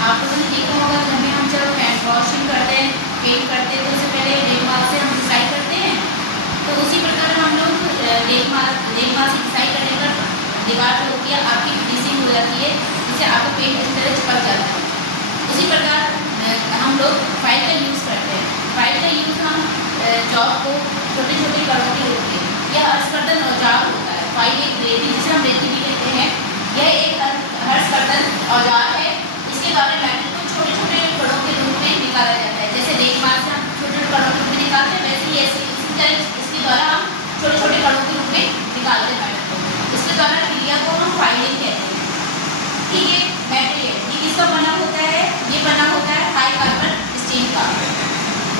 आप लोगों ने देखा होगा घर में हम जब हैंड वॉशिंग करते हैं, पेंट करते हैं तो उससे पहले रेगमाल से हम घिसाई करते हैं। तो उसी प्रकार हम लोग रेगमाल से घिसाई करने पर दीवार जो होती है आपकी फिनिशिंग हो जाती है, जिससे आपका पेंट अच्छी तरह चिपक जाता है। उसी प्रकार हम लोग फाइल का यूज़ करते हैं। फाइल का यूज़ हम चौक को छोटे छोटे कड़ों के रूप में, यह हर्षवर्धन औजार होता है। फाइल एक रेती, जिसे हम रेती भी कहते हैं, यह एक हर्षवर्धन औजार है। इसके द्वारा मेटल को छोटे छोटे कणों के रूप में निकाला जाता है। जैसे रेगमाल से हम छोटे छोटे कणों के रूप में निकालते हैं, वैसे ही इसी तरह इसके द्वारा हम छोटे छोटे कणों के रूप में निकालते हैं मेटल को। इसके द्वारा क्रिया को हम फाइलिंग कहते हैं। ठीक है, मटेरियल ये किसका बना होता है? ये बना होता है हाई कार्बन स्टील का।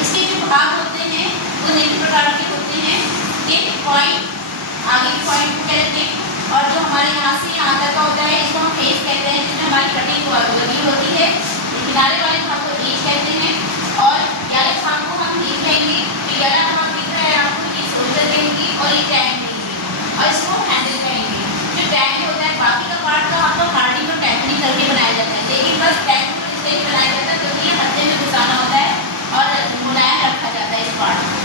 इसके जो भाग होते हैं वो निम्न प्रकार के होते हैं। ये पॉइंट, आगे के पॉइंट को कहते हैं, और जो हमारे यहाँ से यहाँ तक का होता है इसको हम फेस कहते हैं, जिसमें हमारी कटिंग लगी होती है। किनारे वाले भाग को एज कहते हैं, और ग्यारह भाग को हम ये कहेंगे। तो 11 भाग दिख रहा है आपको, ये शोल्डर कहेंगे और ये टैंक कहेंगे, और इसको हैंडल कहेंगे। जो टैंक होता है बाकी का पार्ट तो आपको हार्डिंग और टैंकनिंग करके बनाया जाता है, लेकिन बस टैंक को इसलिए बनाया जाता है क्योंकि ये हत्थे में घुसाना होता है और मुलायम रखा जाता है इस पार्ट को।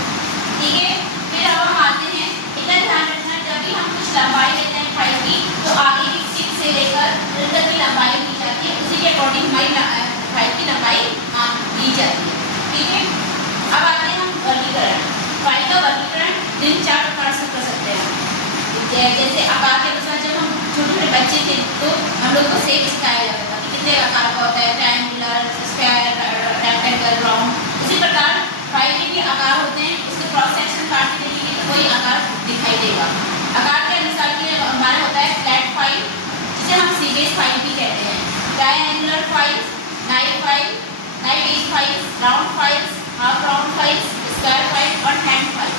ठीक है, फिर अब हम आते हैं, इतना ध्यान रखना जब भी हम कुछ लंबाई लेते हैं फाइल की, तो आगे की टिप से लेकर अंदर की लंबाई ली जाती है, उसी के अकॉर्डिंग हमारी फाइल की लंबाई दी जाती है। ठीक है, अब आते हैं हम वर्गीकरण। फाइल का वर्गीकरण दिन 4 प्रकार से कर सकते हैं। जैसे आकार के अनुसार जब हम छोटे छोटे बच्चे थे तो हम लोग को शेप सिखाया जाता था कि कितने आकार का होता है, ट्रायंगुलर, स्क्वायर, रेक्टेंगल, राउंड। उसी प्रकार फाइल के भी आकार होते हैं, उसके क्रॉस सेक्शन काट के देखेंगे तो कोई आकार दिखाई देगा। आकार के अनुसार की हमारा होता है फ्लैट फाइल, जिसे हम सीबेस फाइल भी कहते हैं, triangular file, knife file, knife edge file, round files, half round files, square file और हैंड फाइल।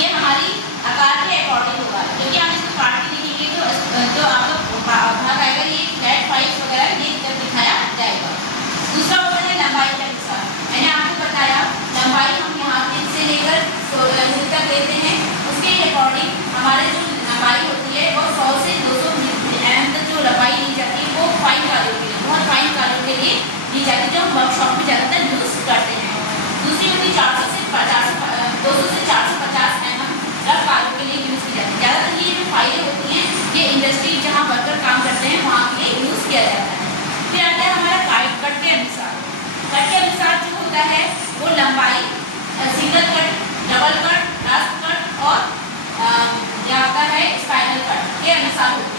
ये हमारी आकार के अकॉर्डिंग होगा, क्योंकि हम इसको काट के देखेंगे तो जो आपको भाग आएगा ये फ्लैट फाइल्स वगैरह ये जब दिखाया जाएगा। दूसरा होता है लंबाई के अनुसार। मैंने आपको बताया लंबाई हम यहाँ से लेकर 16 तक लेते हैं, उसके अकॉर्डिंग हमारे जो लंबाई होती है वो 100 से 200 mm तक जो लंबाई ली जाती है वो फाइन कार्यों के लिए, बहुत फाइन कार्यों के लिए ली जाती है, जो हम वर्कशॉप में ज़्यादातर यूज़ करते हैं। दूसरी होती है 200 से 450 mm रफ कार्यों के लिए यूज़ की जाती है। ज़्यादातर ये जो फाइलें होती हैं ये इंडस्ट्री जहाँ वर्कर काम करते हैं वहाँ के लिए यूज़ किया जाता है। फिर आता है हमारा कट के अनुसार। कट के अनुसार जो होता है वो लंबाई single cut, double cut, रास्प cut और क्या होता है स्पाइरल कट के अनुसार होता है।